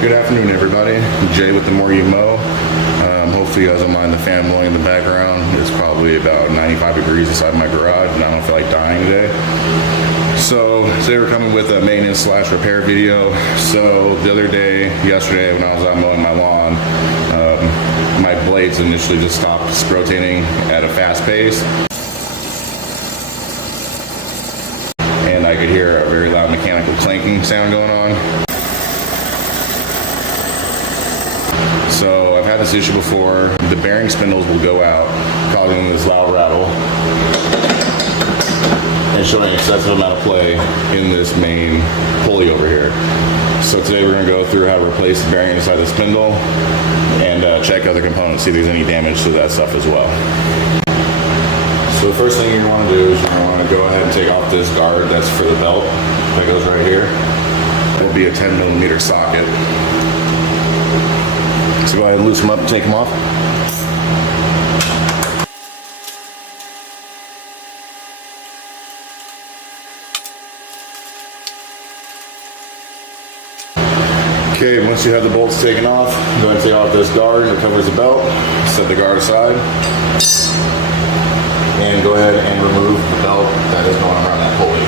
Good afternoon, everybody. Jay with the More You Mow. Hopefully you guys don't mind the fan blowing in the background. It's probably about 95 degrees inside my garage and I don't feel like dying today. So today we're coming with a maintenance / repair video. So the other day, yesterday when I was out mowing my lawn, my blades initially just stopped rotating at a fast pace. And I could hear a very loud mechanical clanking sound going on. So I've had this issue before. The bearing spindles will go out, causing this loud rattle and showing excessive amount of play in this main pulley over here. So today we're going to go through how to replace the bearing inside the spindle and check other components, see if there's any damage to that stuff as well. So the first thing you want to do is you're going to want to go ahead and take off this guard that's for the belt that goes right here. It'll be a 10mm socket. So go ahead and loosen them up and take them off. Okay, once you have the bolts taken off, go ahead and take off this guard that covers the belt. Set the guard aside. And go ahead and remove the belt that is going around that pulley.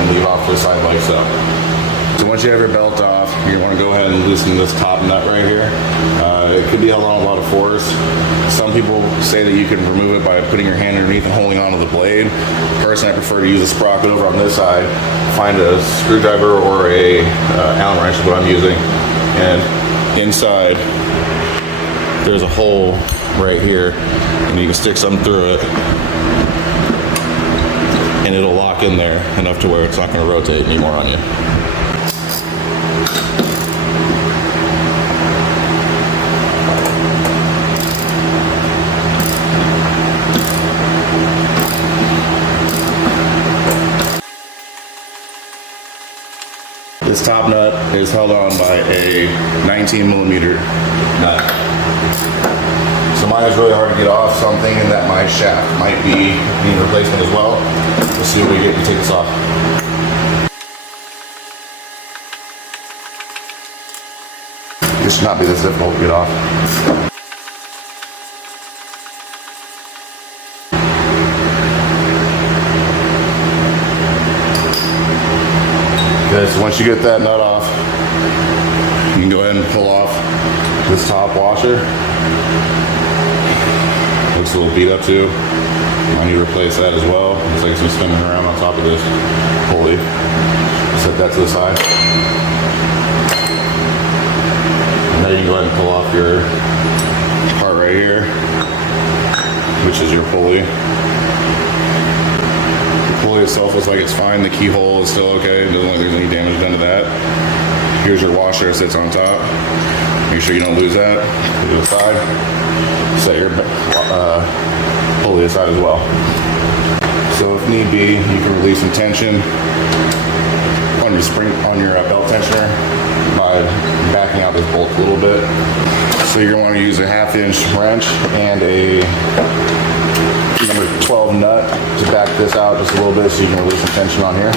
And leave off the side like so. So once you have your belt off, you want to go ahead and loosen this top nut right here. It could be held on a lot of force. Some people say that you can remove it by putting your hand underneath and holding onto the blade. Personally, I prefer to use a sprocket over on this side. Find a screwdriver or a Allen wrench is what I'm using. And inside, there's a hole right here, and you can stick something through it, and it'll lock in there enough to where it's not going to rotate anymore on you. This top nut is held on by a 19mm nut. So mine is really hard to get off, so I'm thinking that my shaft might be needing replacement as well. Let's see what we get to take this off. This should not be this difficult to get off. Okay, so once you get that nut off, you can go ahead and pull off this top washer. Looks a little beat up too. I need to replace that as well. Looks like it's been spinning around on top of this pulley. Set that to the side. And now you can go ahead and pull off your part right here, which is your pulley. The pulley itself looks like it's fine. The keyhole is still okay. It doesn't look like there's any damage done to that. Here's your washer that sits on top. Make sure you don't lose that. Put it aside. Set your pulley aside as well. So if need be, you can release some tension on your belt tensioner by backing out this bolt a little bit. So you're going to want to use a 1/2-inch wrench and a number 12 nut to back this out just a little bit so you can release some tension on here.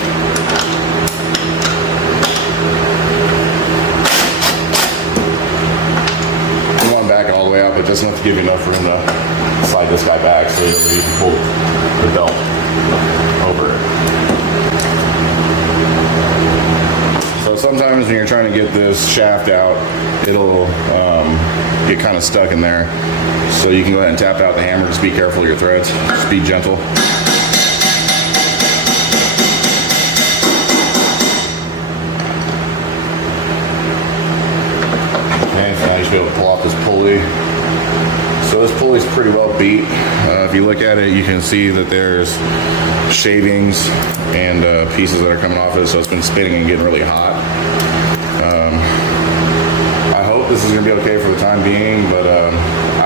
You want to back it all the way out, but just enough to give you enough room to slide this guy back so you can pull the belt over it. So sometimes when you're trying to get this shaft out, it'll get kind of stuck in there. So you can go ahead and tap out the hammer. Just be careful of your threads. Just be gentle. Okay, so now you should be able to pull off this pulley. So this pulley's pretty well beat. If you look at it, you can see that there's shavings and pieces that are coming off it, so it's been spinning and getting really hot. I hope this is going to be okay for the time being, but I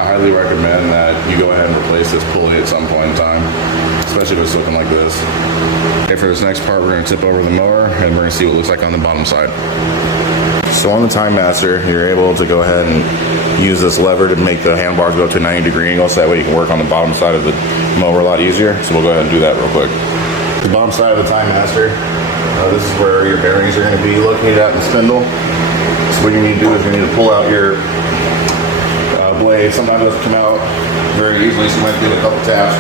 highly recommend that you go ahead and replace this pulley at some point in time, especially if it's looking like this. Okay, for this next part, we're going to tip over the mower and we're going to see what it looks like on the bottom side. So on the Timemaster, you're able to go ahead and use this lever to make the handlebars go to a 90-degree angle, so that way you can work on the bottom side of the mower a lot easier. So we'll go ahead and do that real quick. The bottom side of the Timemaster, this is where your bearings are going to be located at in the spindle. what you need to do is you need to pull out your blade. Sometimes it doesn't come out very easily, so you might give it a couple taps.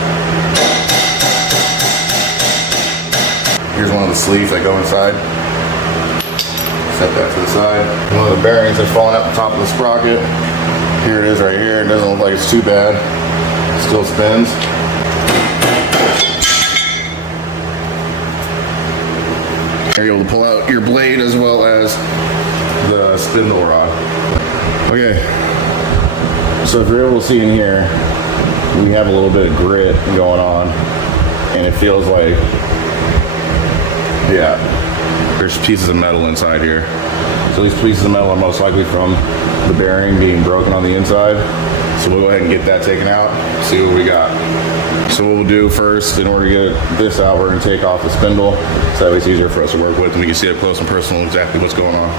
Here's one of the sleeves that go inside. Set that to the side. One of the bearings that's falling out the top of the sprocket. Here it is right here. It doesn't look like it's too bad. It still spins. You're able to pull out your blade as well as the spindle rod. Okay, so if you're able to see in here, we have a little bit of grit going on, and it feels like, yeah, there's pieces of metal inside here. So these pieces of metal are most likely from the bearing being broken on the inside. So we'll go ahead and get that taken out, see what we got. So what we'll do first, in order to get this out, we're gonna take off the spindle, so that way it's easier for us to work with, and we can see up close and personal exactly what's going on.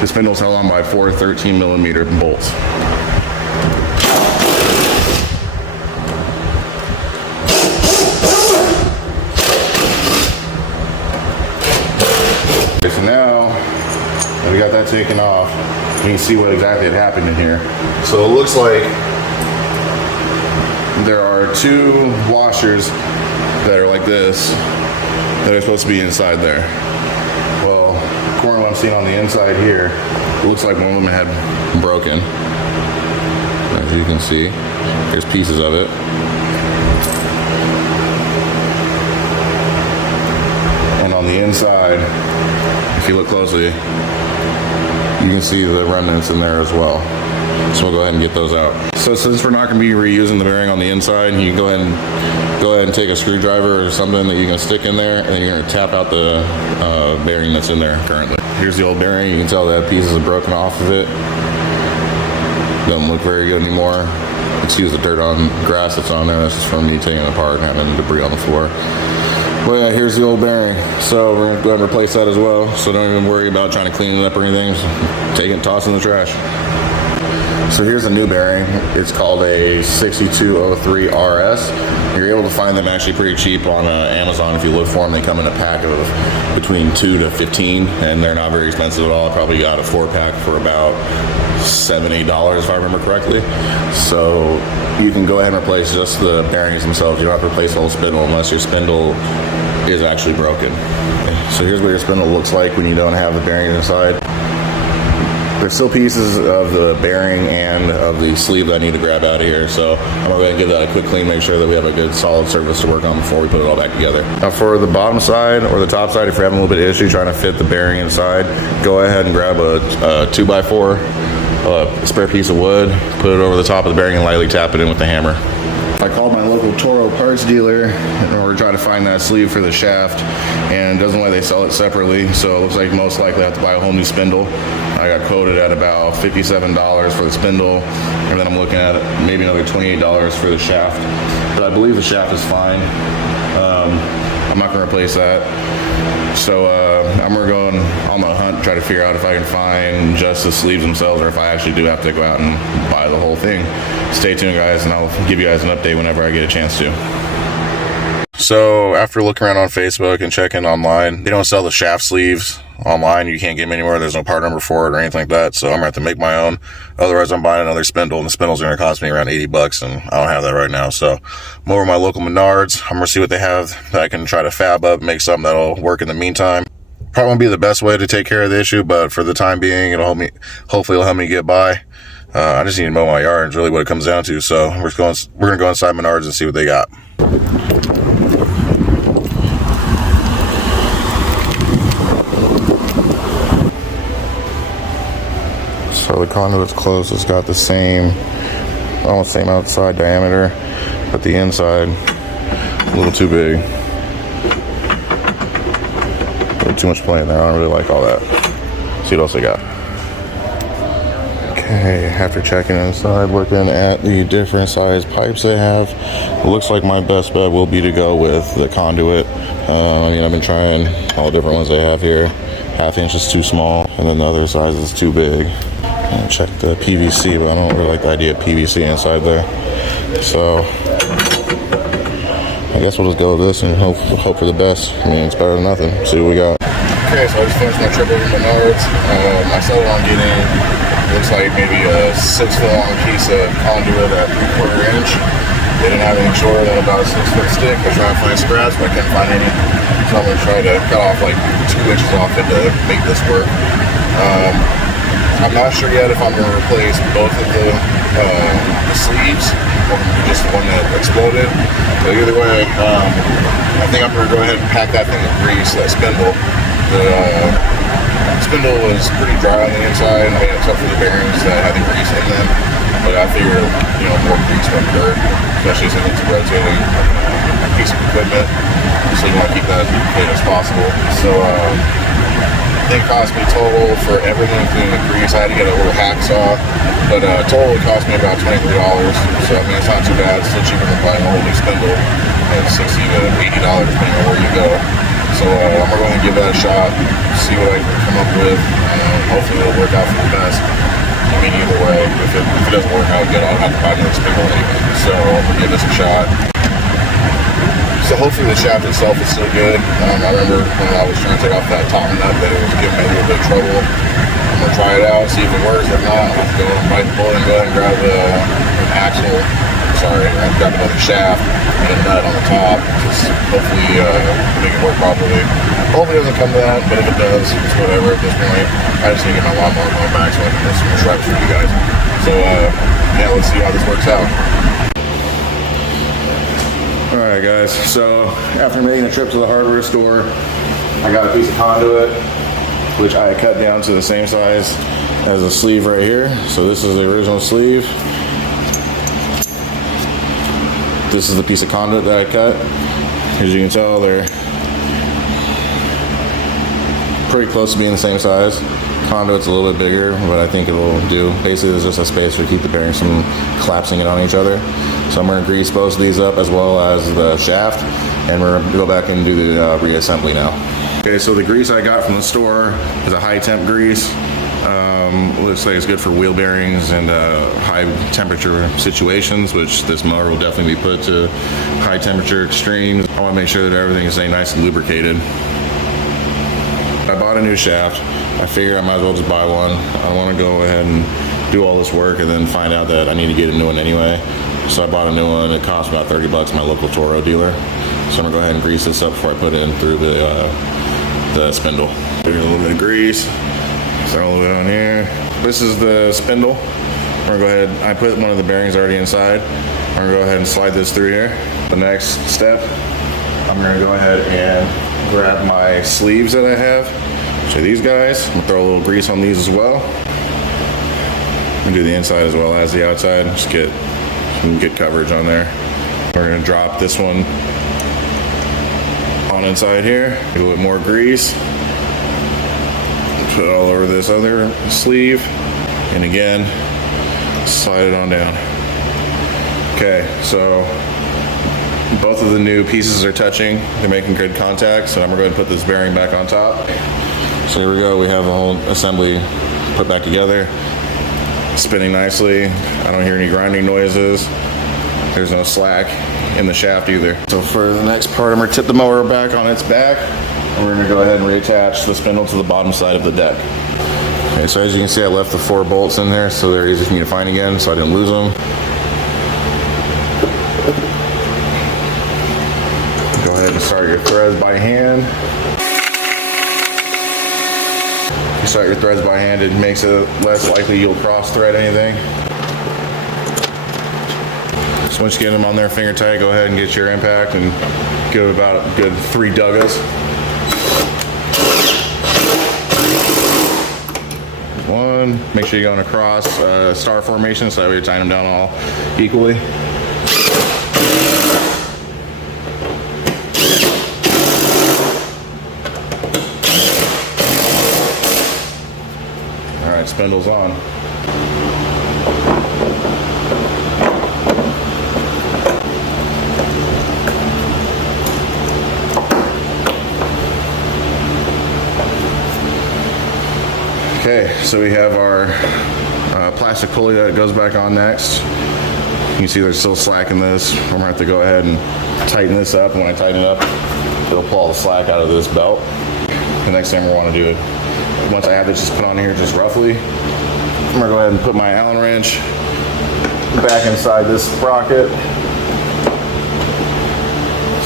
The spindle's held on by 4 13mm bolts. Okay, so now that we got that taken off, you can see what exactly had happened in here. So it looks like there are 2 washers that are like this that are supposed to be inside there. Well, according to what I'm seeing on the inside here, it looks like one of them had broken. As you can see, there's pieces of it. And on the inside, if you look closely, you can see the remnants in there as well. So we'll go ahead and get those out. So since we're not going to be reusing the bearing on the inside, you can go ahead and take a screwdriver or something that you can stick in there, and then you're going to tap out the bearing that's in there currently. Here's the old bearing. You can tell that pieces are broken off of it. Doesn't look very good anymore. Excuse the dirt on grass that's on there. This is from me taking it apart and having debris on the floor. Well, yeah, here's the old bearing. So we're going to go ahead and replace that as well. So don't even worry about trying to clean it up or anything. Just take it and toss it in the trash. So here's a new bearing. It's called a 6203 RS. You're able to find them actually pretty cheap on Amazon if you look for them. They come in a pack of between 2 to 15, and they're not very expensive at all. I probably got a 4-pack for about $7-8 if I remember correctly. So you can go ahead and replace just the bearings themselves. You don't have to replace the whole spindle unless your spindle is actually broken. So here's what your spindle looks like when you don't have the bearings inside. There's still pieces of the bearing and of the sleeve that I need to grab out of here, so I'm going to give that a quick clean, make sure that we have a good solid surface to work on before we put it all back together. Now for the bottom side or the top side, if you're having a little bit of issue trying to fit the bearing inside, go ahead and grab a 2x4, spare piece of wood, put it over the top of the bearing and lightly tap it in with the hammer. I called my local Toro parts dealer in order to try to find that sleeve for the shaft, and it doesn't let they sell it separately, so it looks like most likely I have to buy a whole new spindle. I got quoted at about $57 for the spindle, and then I'm looking at maybe another $28 for the shaft, but I believe the shaft is fine. I'm not going to replace that. So I'm going to go on the hunt, try to figure out if I can find just the sleeves themselves, or if I actually do have to go out and buy the whole thing. Stay tuned, guys, and I'll give you guys an update whenever I get a chance to. So after looking around on Facebook and checking online, they don't sell the shaft sleeves online. You can't get them anywhere. There's no part number for it or anything like that. So I'm going to have to make my own. Otherwise, I'm buying another spindle, and the spindle's going to cost me around $80, and I don't have that right now. So I'm over my local Menards. I'm going to see what they have that I can try to fab up, make something that'll work in the meantime. Probably won't be the best way to take care of the issue, but for the time being, it'll help me. Hopefully, it'll help me get by. I just need to mow my yard. Is really what it comes down to. So we're going to go inside Menards and see what they got. So the conduit's closed. It's got the same, almost same outside diameter, but the inside a little too big. A little too much play in there. I don't really like all that. See what else they got. Okay, after checking inside, looking at the different size pipes they have, it looks like my best bet will be to go with the conduit. I mean, I've been trying all the different ones they have here. 1/2 inch is too small, and then the other size is too big. And check the PVC, but I don't really like the idea of PVC inside there. So I guess we'll just go with this and hope for the best. I mean, it's better than nothing. See what we got. Okay, so I just finished my trip over to Menards. I settled on getting, looks like maybe a 6-foot long piece of conduit at 3/4 inch. They didn't have anything shorter than about a 6-foot stick. I was trying to find scraps, but I couldn't find any. So I'm going to try to cut off like 2 inches off it to make this work. I'm not sure yet if I'm going to replace both of the sleeves or just the one that exploded. But either way, I think I'm going to go ahead and pack that thing with grease, that spindle. The spindle was pretty dry on the inside, I mean, except for the bearings that had the grease in them. But I figured, you know, more grease wouldn't hurt, especially since it's a rotating piece of equipment. So you want to keep that as clean as possible. So I think it cost me total for everything, including the grease. I had to get a little hacksaw, but total it cost me about $23. So I mean, it's not too bad. It's still cheaper than buying a whole new spindle, and $60 to $80 depending on where you go. So I'm gonna go ahead and give that a shot, see what I can come up with. Hopefully it'll work out for the best. I mean, either way, if it doesn't work out good, I'll have to buy another spindle anyway. So I'm gonna give this a shot. So hopefully the shaft itself is still good. I remember when I was trying to take off that top nut that it was giving me a little bit of trouble. I'm gonna try it out, see if it works. If not, I'll have to go and bite the bullet and go ahead and grab an axle. Sorry, I grabbed another shaft and a nut on the top. Just hopefully make it work properly. Hopefully it doesn't come to that, but if it does, it's whatever at this point. I just need to get my lawnmower going back so I can do some stripes for you guys. So yeah, let's see how this works out. Alright guys, so after making a trip to the hardware store, I got a piece of conduit, which I cut down to the same size as the sleeve right here. So this is the original sleeve. This is the piece of conduit that I cut. As you can tell, they're pretty close to being the same size. Conduit's a little bit bigger, but I think it will do. Basically, there's just a space to keep the bearings from collapsing it on each other. So I'm going to grease both of these up as well as the shaft, and we're going to go back and do the reassembly now. Okay, so the grease I got from the store is a high temp grease. Looks like it's good for wheel bearings and high temperature situations, which this mower will definitely be put to high temperature extremes. I want to make sure that everything is staying nice and lubricated. I bought a new shaft. I figured I might as well just buy one. I want to go ahead and do all this work and then find out that I need to get a new one anyway. So I bought a new one. It cost about 30 bucks at my local Toro dealer. So I'm gonna go ahead and grease this up before I put it in through the spindle. There's a little bit of grease. Throw a little bit on here. This is the spindle. I'm gonna go ahead. I put one of the bearings already inside. I'm gonna go ahead and slide this through here. The next step, I'm gonna go ahead and grab my sleeves that I have. So these guys, I'm gonna throw a little grease on these as well. And do the inside as well as the outside. Just get some good coverage on there. We're gonna drop this one on inside here. A little bit more grease. Put it all over this other sleeve. And again, slide it on down. Okay, so both of the new pieces are touching. They're making good contact. So I'm gonna go ahead and put this bearing back on top. So here we go. We have the whole assembly put back together. Spinning nicely. I don't hear any grinding noises. There's no slack in the shaft either. So for the next part, I'm gonna tip the mower back on its back, and we're gonna go ahead and reattach the spindle to the bottom side of the deck. Okay, so as you can see, I left the 4 bolts in there, so they're easy for me to find again, so I didn't lose them. Go ahead and start your threads by hand. If you start your threads by hand, it makes it less likely you'll cross thread anything. So once you get them on there finger tight, go ahead and get your impact and give about a good 3 duggas. One, make sure you're going across star formation so that way you're tying them down all equally. All right, spindle's on. Okay, so we have our plastic pulley that goes back on next. You can see there's still slack in this. I'm gonna have to go ahead and tighten this up, and when I tighten it up, it'll pull all the slack out of this belt. the next thing we want to do, once I have this just put on here just roughly, I'm gonna go ahead and put my Allen wrench back inside this sprocket.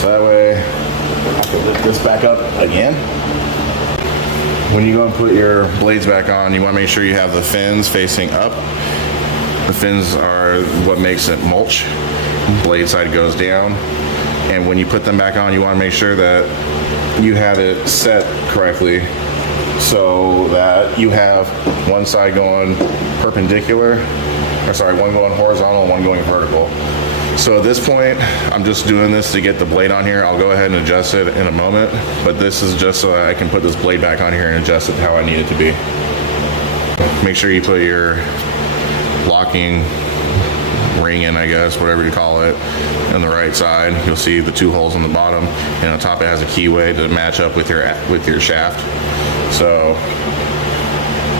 So that way I can lift this back up again. When you go and put your blades back on, you want to make sure you have the fins facing up. The fins are what makes it mulch. Blade side goes down. And when you put them back on, you want to make sure that you have it set correctly so that you have one side going perpendicular, or sorry, one going horizontal and one going vertical. So at this point, I'm just doing this to get the blade on here. I'll go ahead and adjust it in a moment, but this is just so I can put this blade back on here and adjust it how I need it to be. Make sure you put your locking ring in, I guess, whatever you call it, on the right side. You'll see the two holes on the bottom, and on top it has a keyway to match up with your shaft. So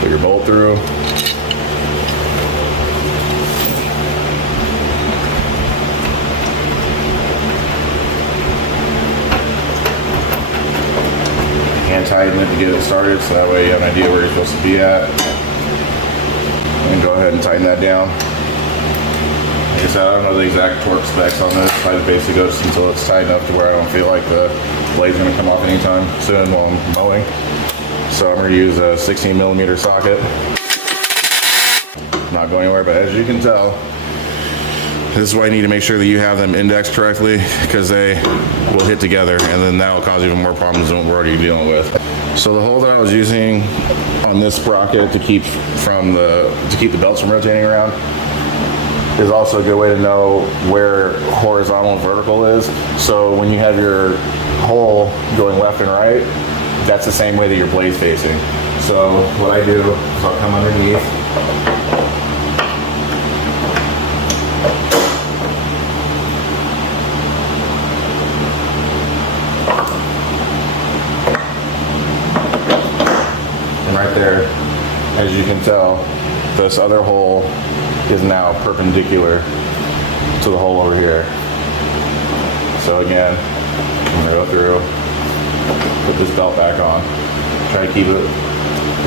put your bolt through. And tighten it to get it started, so that way you have an idea where you're supposed to be at. And go ahead and tighten that down. Like I said, I don't know the exact torque specs on this. I just basically go just until it's tight enough to where I don't feel like the blade's going to come off anytime soon while I'm mowing. So I'm going to use a 16mm socket. Not going anywhere, but as you can tell, this is why you need to make sure that you have them indexed correctly, because they will hit together and then that will cause even more problems than what we're already dealing with. So the hole that I was using on this sprocket to keep the belts from rotating around is also a good way to know where horizontal and vertical is. So when you have your hole going left and right, that's the same way that your blade's facing. So what I do is I'll come underneath, right there, as you can tell, this other hole is now perpendicular to the hole over here. So again, I'm gonna go through, put this belt back on, try to keep it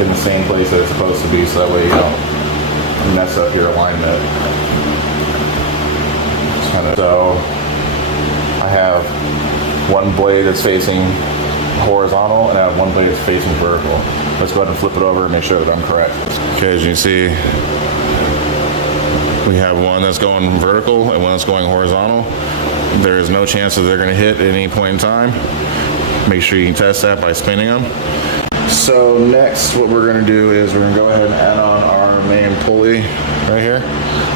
in the same place that it's supposed to be, so that way you don't mess up your alignment. So I have one blade that's facing horizontal and I have one blade that's facing vertical. Let's go ahead and flip it over and make sure that I'm correct. Okay, as you can see, we have one that's going vertical and one that's going horizontal. There is no chance that they're going to hit at any point in time. Make sure you can test that by spinning them. So next, what we're going to do is we're going to go ahead and add on our main pulley right here.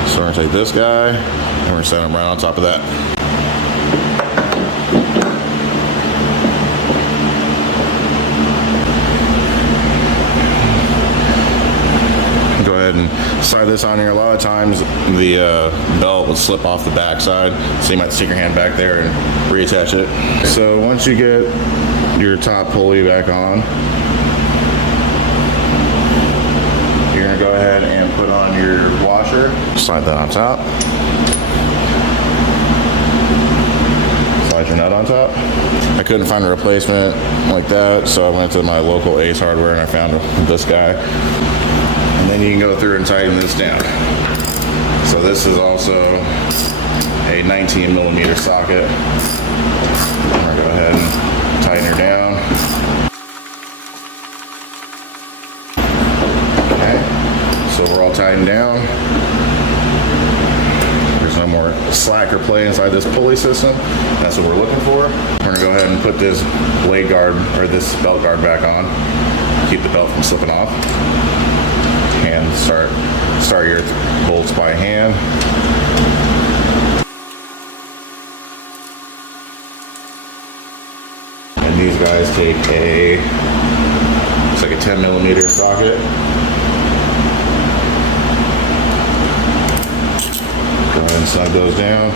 So we're going to take this guy and we're going to set him right on top of that. And slide this on here. A lot of times the belt will slip off the back side, so you might stick your hand back there and reattach it. So once you get your top pulley back on, you're going to go ahead and put on your washer. Slide that on top. Slide your nut on top. I couldn't find a replacement like that, so I went to my local Ace Hardware and I found this guy. And then you can go through and tighten this down. So this is also a 19mm socket. I'm gonna go ahead and tighten her down. Okay, so we're all tightened down. There's no more slack or play inside this pulley system. That's what we're looking for. We're gonna go ahead and put this blade guard, or this belt guard back on. Keep the belt from slipping off. And start your bolts by hand. And these guys take it's like a 10mm socket. Go ahead and snug those down.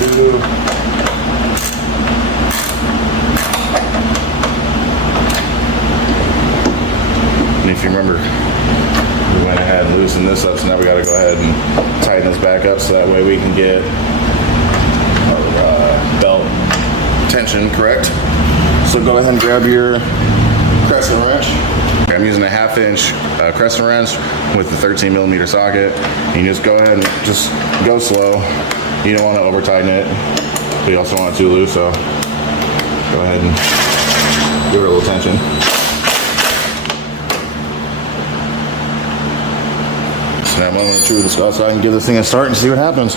1, 2. And if you remember, we went ahead and loosened this up, so now we got to go ahead and tighten this back up so that way we can get our belt tension correct. So go ahead and grab your crescent wrench. I'm using a 1/2 inch crescent wrench with the 13mm socket. You just go ahead and just go slow. You don't want to over tighten it, but you also want it too loose, so go ahead and give it a little tension. So now I'm going to chew this outside and give this thing a start and see what happens.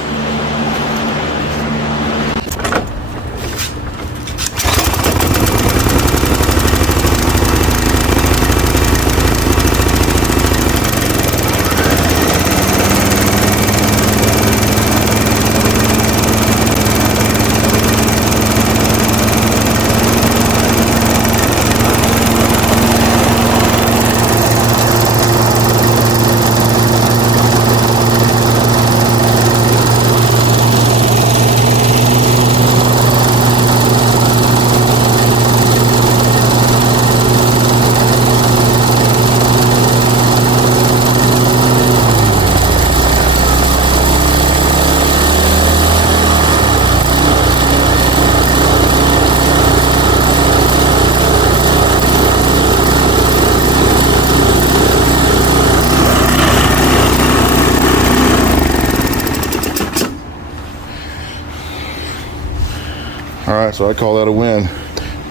Alright, so I call that a win.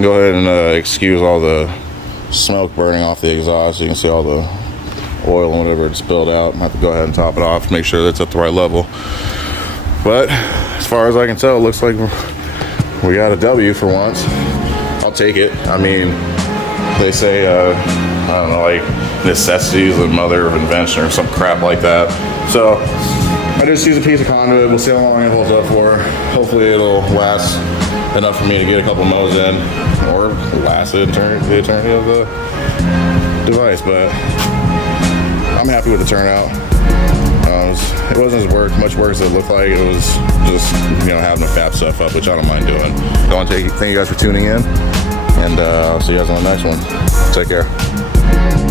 Go ahead and excuse all the smoke burning off the exhaust. You can see all the oil and whatever it's spilled out. I have to go ahead and top it off, make sure that's at the right level. But as far as I can tell, it looks like we got a W for once. I'll take it. I mean, they say, I don't know, like necessity is the mother of invention or some crap like that. So I just use a piece of conduit. We'll see how long it holds up for. Hopefully it'll last enough for me to get a couple mows in, or last the eternity of the device. But I'm happy with the turnout. It wasn't as much work as it looked like. It was just, you know, having to fap stuff up, which I don't mind doing. Thank you guys for tuning in, and I'll see you guys on the next one. Take care.